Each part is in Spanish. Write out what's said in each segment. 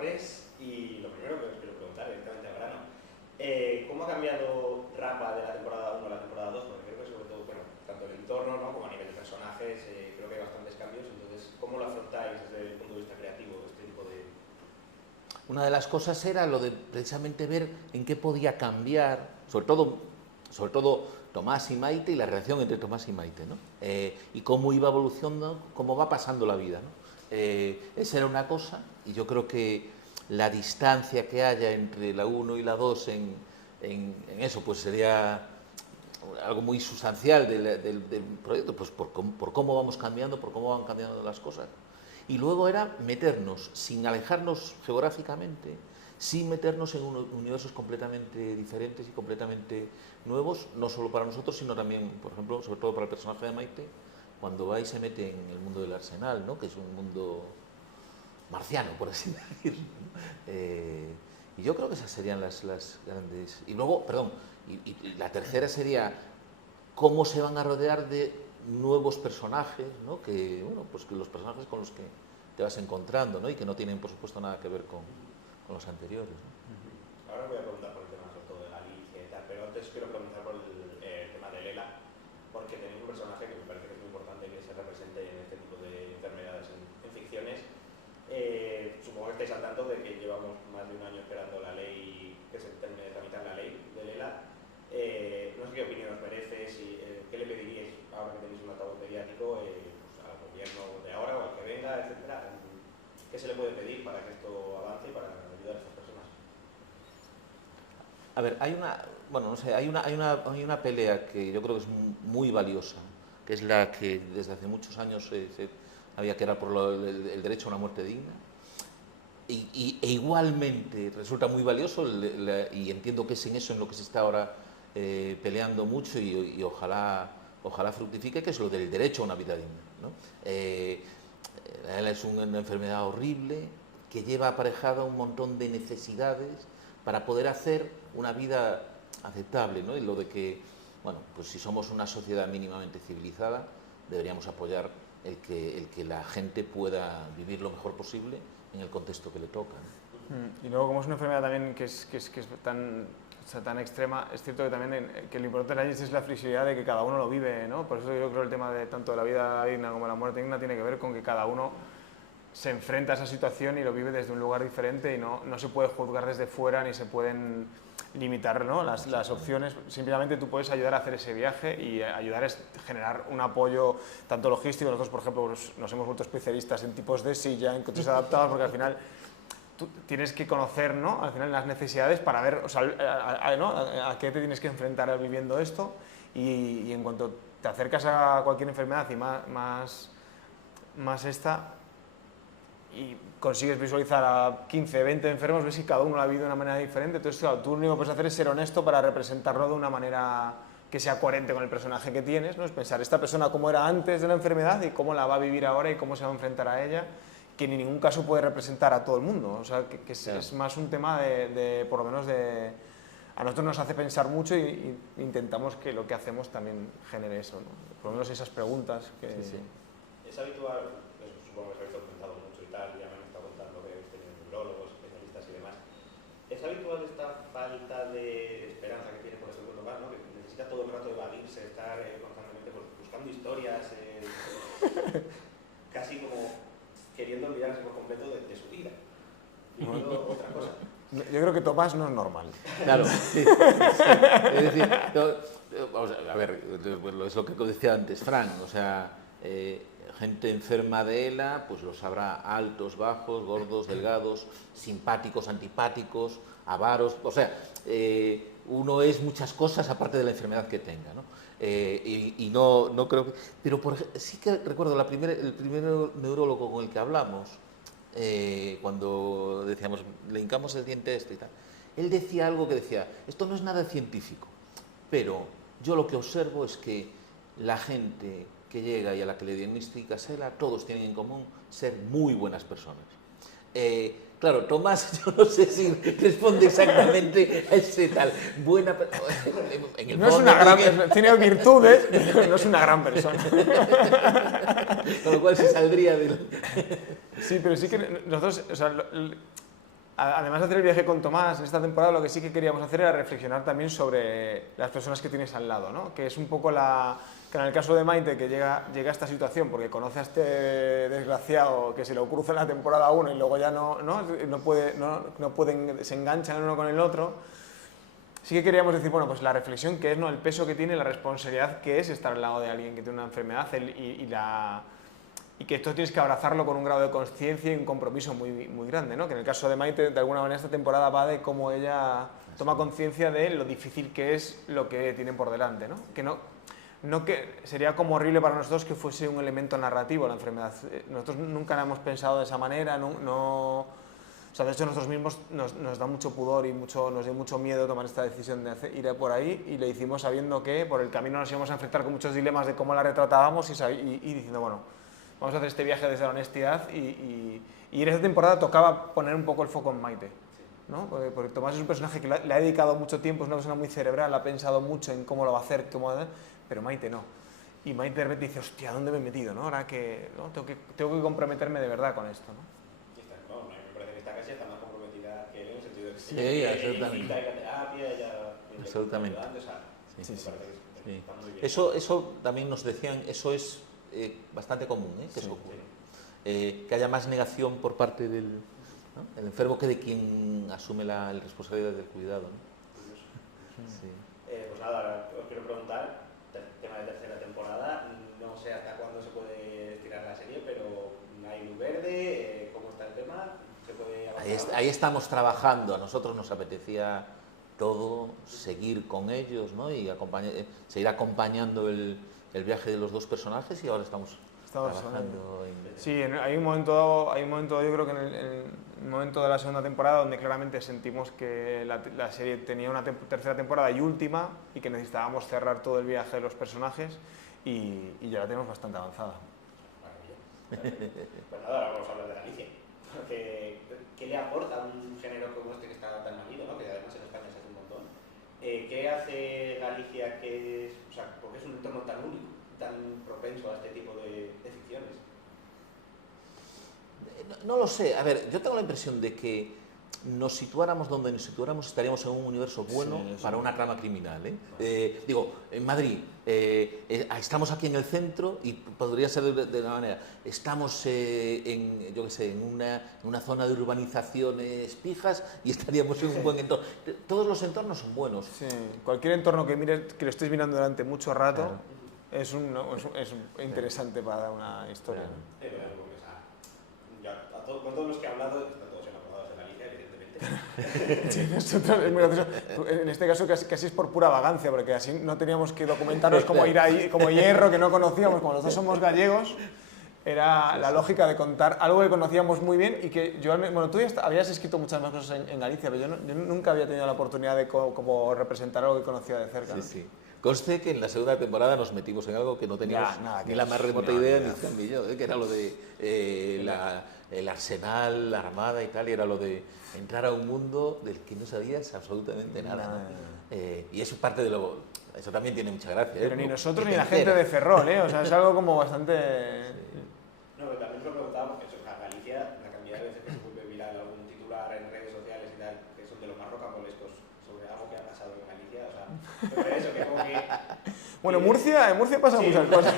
Press y lo primero que os quiero preguntar directamente a grano, ¿cómo ha cambiado Rapa de la temporada 1 a la temporada 2? Porque creo que sobre todo, bueno, tanto el entorno, ¿no?, como a nivel de personajes, creo que hay bastantes cambios. Entonces, ¿cómo lo afrontáis desde el punto de vista creativo, este tipo de...? Una de las cosas era lo de precisamente ver en qué podía cambiar, sobre todo Tomás y Maite y la relación entre Tomás y Maite, ¿no? Y cómo iba evolucionando, cómo va pasando la vida, ¿no? Esa era una cosa, y yo creo que la distancia que haya entre la 1 y la 2 en eso, pues sería algo muy sustancial del proyecto, pues por cómo vamos cambiando, por cómo van cambiando las cosas. Y luego era meternos, sin alejarnos geográficamente, sin meternos en universos completamente diferentes y completamente nuevos, no solo para nosotros, sino también, por ejemplo, sobre todo para el personaje de Maite, cuando va y se mete en el mundo del Arsenal, ¿no?, que es un mundo marciano, por así decirlo, ¿no? Y yo creo que esas serían las grandes... Y luego, perdón, y la tercera sería cómo se van a rodear de nuevos personajes, ¿no?, que, bueno, pues que los personajes con los que te vas encontrando, ¿no?, y que no tienen, por supuesto, nada que ver con los anteriores, ¿no? Ahora voy a preguntar por el tema sobre todo de Galicia y tal, pero antes quiero preguntar por el tema de Lela, porque tenéis un personaje que me parece que es muy importante que se represente en este tipo de enfermedades en ficciones. Supongo que estáis al tanto de que llevamos más de un año esperando la ley, que se termine de tramitar la ley de Lela. No sé qué opinión os merece, qué le pediríais ahora que tenéis un altavoz mediático, pues al gobierno de ahora o al que venga, etcétera. ¿Qué se le puede pedir para que esto avance y para ayudar a estas personas? A ver, hay una pelea que yo creo que es muy valiosa, que es la que desde hace muchos años había que era por el derecho a una muerte digna. E igualmente resulta muy valioso, y entiendo que es en eso en lo que se está ahora peleando mucho y ojalá fructifique, que es lo del derecho a una vida digna, ¿no? Es una enfermedad horrible que lleva aparejada un montón de necesidades para poder hacer una vida aceptable, ¿no? Y lo de que, bueno, pues si somos una sociedad mínimamente civilizada, deberíamos apoyar el que la gente pueda vivir lo mejor posible en el contexto que le toca, ¿no? Y luego, como es una enfermedad también que es tan extrema, es cierto que también que lo importante es la flexibilidad de que cada uno lo vive, ¿no? Por eso yo creo que el tema de tanto de la vida digna como la muerte digna tiene que ver con que cada uno se enfrenta a esa situación y lo vive desde un lugar diferente, y no se puede juzgar desde fuera ni se pueden limitar, ¿no?, las opciones. Simplemente tú puedes ayudar a hacer ese viaje y ayudar a generar un apoyo tanto logístico. Nosotros, por ejemplo, nos hemos vuelto especialistas en tipos de silla, en coches adaptados, porque al final tú tienes que conocer, ¿no?, al final las necesidades para ver, o sea, ¿no?, a qué te tienes que enfrentar viviendo esto, y en cuanto te acercas a cualquier enfermedad y más esta, y consigues visualizar a 15, 20 enfermos, ves que cada uno la vive de una manera diferente. Entonces, claro, tú lo único que puedes hacer es ser honesto para representarlo de una manera que sea coherente con el personaje que tienes, ¿no? Es pensar esta persona cómo era antes de la enfermedad y cómo la va a vivir ahora y cómo se va a enfrentar a ella, que en ningún caso puede representar a todo el mundo. O sea, que es más un tema por lo menos de... A nosotros nos hace pensar mucho y intentamos que lo que hacemos también genere eso, ¿no? Por lo menos esas preguntas que... Sí, sí. Es habitual, supongo que os habéis documentado mucho y tal, ya me han estado contando que habéis tenido neurólogos, especialistas y demás. ¿Es habitual esta falta de esperanza que tiene por ese lugar, ¿no?, que necesita todo el rato evadirse, estar constantemente buscando historias, casi como queriendo olvidarse por completo de su vida y no otra cosa? Yo creo que Tomás no es normal. Claro, sí. Es decir, vamos a ver, es lo que decía antes Fran, o sea, gente enferma de ELA, pues los habrá altos, bajos, gordos, delgados, simpáticos, antipáticos, avaros, o sea, uno es muchas cosas aparte de la enfermedad que tenga, ¿no? Y no creo que... Pero sí que recuerdo el primer neurólogo con el que hablamos, cuando decíamos, le hincamos el diente este y tal, él decía algo que decía, esto no es nada científico, pero yo lo que observo es que la gente que llega y a la que le diagnosticas ELA, todos tienen en común ser muy buenas personas. Claro, Tomás, yo no sé si responde exactamente a ese tal buena persona. No es una gran persona, tiene virtudes, pero no es una gran persona. Con lo cual se saldría del... Sí, pero sí que nosotros, o sea, además de hacer el viaje con Tomás, en esta temporada lo que sí que queríamos hacer era reflexionar también sobre las personas que tienes al lado, ¿no? Que es un poco que en el caso de Maite, que llega a esta situación porque conoce a este desgraciado que se le cruza en la temporada 1 y luego ya no pueden, se enganchan uno con el otro. Sí que queríamos decir, bueno, pues la reflexión que es, ¿no? El peso que tiene, la responsabilidad que es estar al lado de alguien que tiene una enfermedad y que esto tienes que abrazarlo con un grado de conciencia y un compromiso muy, muy grande, ¿no? Que en el caso de Maite, de alguna manera, esta temporada va de cómo ella toma conciencia de lo difícil que es lo que tienen por delante, ¿no? Que sería como horrible para nosotros que fuese un elemento narrativo la enfermedad. Nosotros nunca la hemos pensado de esa manera, o sea, de hecho nosotros mismos nos da mucho pudor y nos dio mucho miedo tomar esta decisión de ir por ahí, y lo hicimos sabiendo que por el camino nos íbamos a enfrentar con muchos dilemas de cómo la retratábamos y diciendo, bueno, vamos a hacer este viaje desde la honestidad y en esta temporada tocaba poner un poco el foco en Maite, ¿no? Porque Tomás es un personaje que le ha dedicado mucho tiempo, es una persona muy cerebral, ha pensado mucho en cómo lo va a hacer, pero Maite no. Y Maite de repente dice, hostia, ¿dónde me he metido? ¿No? Ahora que, ¿no? tengo que comprometerme de verdad con esto, ¿no? Me parece que esta casi está más comprometida que él en el sentido de que sí, absolutamente. la terapia, ya absolutamente. Sí. Eso también nos decían, eso es bastante común, que eso ocurre. Que haya más negación por parte del enfermo que de quien asume la responsabilidad del cuidado, ¿no? Sí. Pues nada, ahora os quiero preguntar, tema de tercera temporada, no sé hasta cuándo se puede estirar la serie, pero ¿hay luz verde? ¿Cómo está el tema? ¿Se puede avanzar? Ahí estamos trabajando, a nosotros nos apetecía todo, seguir con ellos, ¿no? Y seguir acompañando el viaje de los dos personajes, y ahora estamos trabajando en... Sí, hay un momento, yo creo que en el momento de la segunda temporada donde claramente sentimos que la serie tenía una tercera temporada y última, y que necesitábamos cerrar todo el viaje de los personajes, y ya la tenemos bastante avanzada. Maravilla. Pues nada, ahora vamos a hablar de Galicia. ¿Qué le aporta un género como este que está tan manido, ¿no? Que además en España se hace un montón? ¿Qué hace Galicia porque es un entorno tan único, tan propenso a este tipo de ficciones? No lo sé, a ver, yo tengo la impresión de que nos situáramos donde nos situáramos, estaríamos en un universo bueno para una trama criminal, digo, en Madrid, estamos aquí en el centro y podría ser de una manera, estamos en una zona de urbanizaciones pijas y estaríamos en un buen entorno. Todos los entornos son buenos. Sí, cualquier entorno que lo estéis mirando durante mucho rato, claro, es interesante para una historia. Con todos los que he hablado, están todos enamorados de Galicia, evidentemente. Sí, nosotros, es muy gracioso. En este caso casi es por pura vagancia, porque así no teníamos que documentarnos cómo ir ahí, como Hierro, que no conocíamos. Como los dos somos gallegos, era la lógica de contar algo que conocíamos muy bien y que yo, bueno, tú ya habías escrito muchas más cosas en Galicia, pero yo nunca había tenido la oportunidad de como representar algo que conocía de cerca. Sí, sí. Conste que en la segunda temporada nos metimos en algo que no teníamos ni la más remota idea, ni Juan ni yo, que era lo de el arsenal, la armada y tal, y era lo de entrar a un mundo del que no sabías absolutamente nada, ¿no? Y eso es parte de lo... Eso también tiene mucha gracia. Pero ni nosotros ni la gente de Ferrol, o sea, es algo como bastante... Sí. No, pero también lo preguntaba porque eso, Galicia, la cantidad de veces que se vuelve viral algún titular en redes sociales y tal, que son de los más rocambolescos sobre algo que ha pasado en Galicia, o sea, pero eso, que como que... Bueno, en Murcia pasan muchas cosas.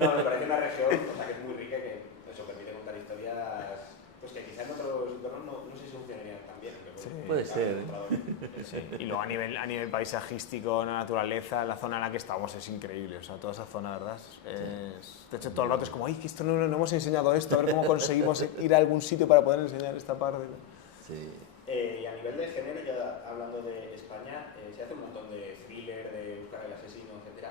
No, me parece una región, o sea, que es muy rica, que eso permite contar historias, pues que quizás en otros entornos no sé si funcionarían tan bien. Sí, puede ser. Sí. Y luego a nivel paisajístico, la naturaleza, la zona en la que estamos es increíble, o sea, toda esa zona, ¿verdad? De hecho, todo el rato es como, ay, que esto no hemos enseñado esto, a ver cómo conseguimos ir a algún sitio para poder enseñar esta parte. Sí. Y a nivel de género, ya hablando de España, se hace un montón de thriller, de buscar el asesino, etc.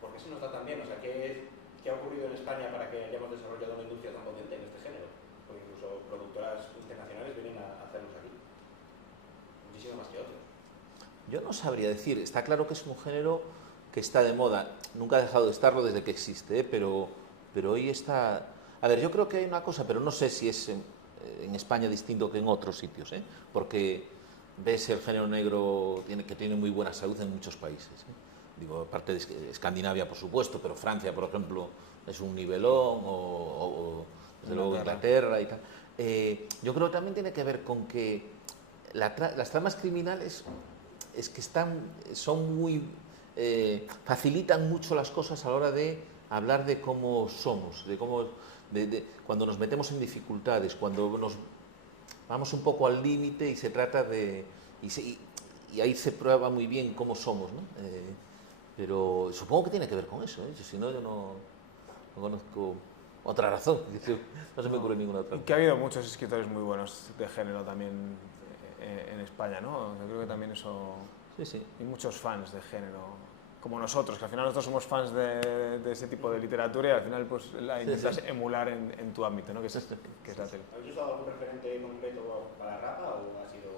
¿Por qué eso no está tan bien? O sea, ¿qué ha ocurrido en España para que hayamos desarrollado una industria tan potente en este género? Porque incluso productoras internacionales vienen a hacerlos aquí. Muchísimo más que otros. Yo no sabría decir, está claro que es un género que está de moda, nunca ha dejado de estarlo desde que existe, pero hoy está... A ver, yo creo que hay una cosa, pero no sé si es en España distinto que en otros sitios, porque ves el género negro que tiene muy buena salud en muchos países. Digo, aparte de Escandinavia, por supuesto, pero Francia, por ejemplo, es un nivelón, o desde luego Inglaterra y tal. Yo creo que también tiene que ver con que las tramas criminales es que son muy... facilitan mucho las cosas a la hora de hablar de cómo somos, de cómo... cuando nos metemos en dificultades, cuando nos vamos un poco al límite y se trata de... Y ahí se prueba muy bien cómo somos, ¿no? Pero supongo que tiene que ver con eso, ¿eh? Si no, yo no conozco otra razón, no se me ocurre ninguna otra. Y que ha habido muchos escritores muy buenos de género también en España, ¿no? Yo creo que también eso... Sí, sí. Y muchos fans de género, como nosotros, que al final nosotros somos fans de ese tipo de literatura y al final pues la intentas emular en tu ámbito, ¿no? Que es la tele. ¿Habéis usado algún referente concreto para Rapa o ha sido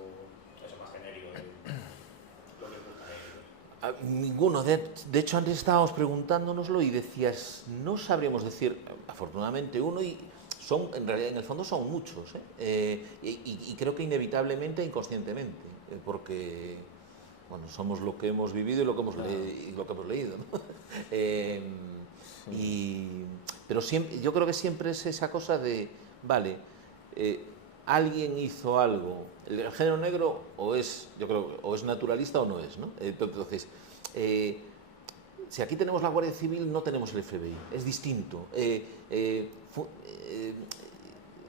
eso más genérico de lo que gusta? Ninguno. De hecho, antes estábamos preguntándonoslo y decías, no sabríamos decir, afortunadamente uno, y en realidad en el fondo son muchos, y creo que inevitablemente e inconscientemente, porque bueno, somos lo que hemos vivido y lo que hemos, leído, ¿no? Pero siempre, yo creo que siempre es esa cosa de, vale, alguien hizo algo, el género negro yo creo, o es naturalista o no es, ¿no? Entonces, si aquí tenemos la Guardia Civil, no tenemos el FBI, es distinto.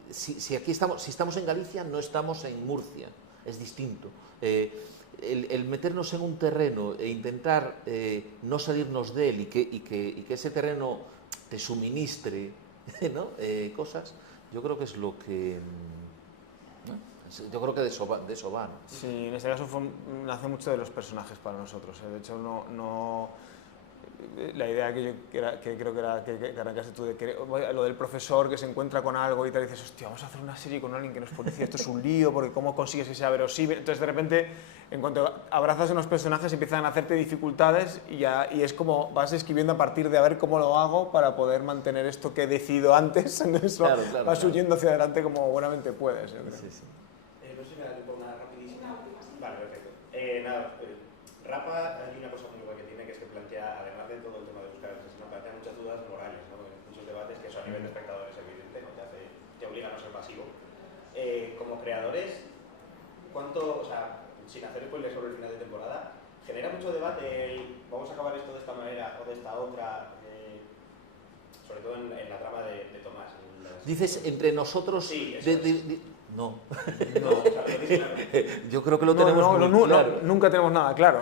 Si estamos en Galicia, no estamos en Murcia, es distinto. El meternos en un terreno e intentar no salirnos de él y que ese terreno te suministre, ¿no? Cosas, yo creo que es lo que... ¿no? Yo creo que de eso va, ¿no? Sí, en este caso nace mucho de los personajes para nosotros. De hecho, la idea que creo que arrancaste tú, de que lo del profesor que se encuentra con algo y te dices, hostia, vamos a hacer una serie con alguien que no es policía, esto es un lío, porque cómo consigues que sea verosímil. Entonces, de repente, en cuanto abrazas a unos personajes, empiezan a hacerte dificultades y es como vas escribiendo a partir de a ver cómo lo hago para poder mantener esto que he decidido antes. En eso vas huyendo hacia adelante como buenamente puedes, yo creo. Sí, sí. No sé si me da tiempo una rapidísima. Vale, perfecto. Rapa, hay una cosa muy buena que tiene, que es que plantea, además de todo el tema de buscar el asesino, plantea muchas dudas morales, ¿no? Muchos debates que eso a nivel de espectador es evidente, ¿no? Te obliga a no ser pasivo. Como creadores, ¿cuánto, o sea, sin hacer spoilers sobre el final de temporada, genera mucho debate vamos a acabar esto de esta manera o de esta otra, sobre todo en la trama de Tomás? Dices, entre nosotros... Sí, no. No, o sea, yo creo que lo tenemos muy claro. Nunca tenemos nada claro.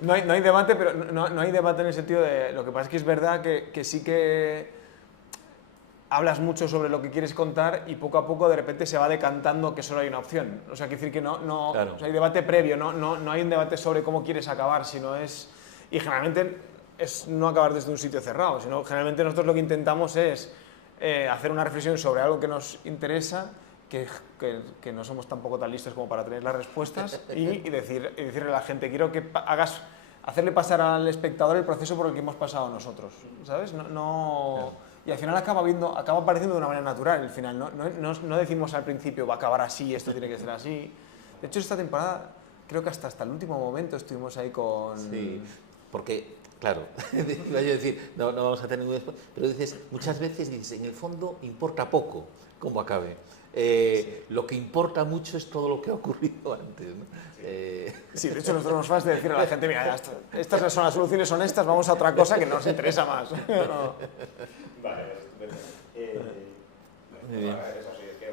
No hay debate, pero no hay debate en el sentido de... Lo que pasa es que es verdad que sí que hablas mucho sobre lo que quieres contar y poco a poco de repente se va decantando que solo hay una opción. O sea, quiere decir que claro. O sea, hay debate previo, no hay un debate sobre cómo quieres acabar, sino es... Y generalmente es no acabar desde un sitio cerrado, sino generalmente nosotros lo que intentamos es hacer una reflexión sobre algo que nos interesa, que no somos tampoco tan listos como para tener las respuestas y decirle a la gente, quiero que hacerle pasar al espectador el proceso por el que hemos pasado nosotros, ¿sabes? Claro. Y al final acaba apareciendo de una manera natural, al final, no decimos al principio va a acabar así, esto tiene que ser así. De hecho, esta temporada, creo que hasta el último momento estuvimos ahí con... Sí, porque... Claro, iba yo a decir, no vamos a tener ningún después, pero dices, muchas veces dices, en el fondo importa poco cómo acabe. Lo que importa mucho es todo lo que ha ocurrido antes, ¿no? Sí, de hecho nosotros somos fans de decirle a la gente, mira, estas son las soluciones honestas, vamos a otra cosa que nos interesa más. Vale, estupendo. Muy bien. Eso sí, es que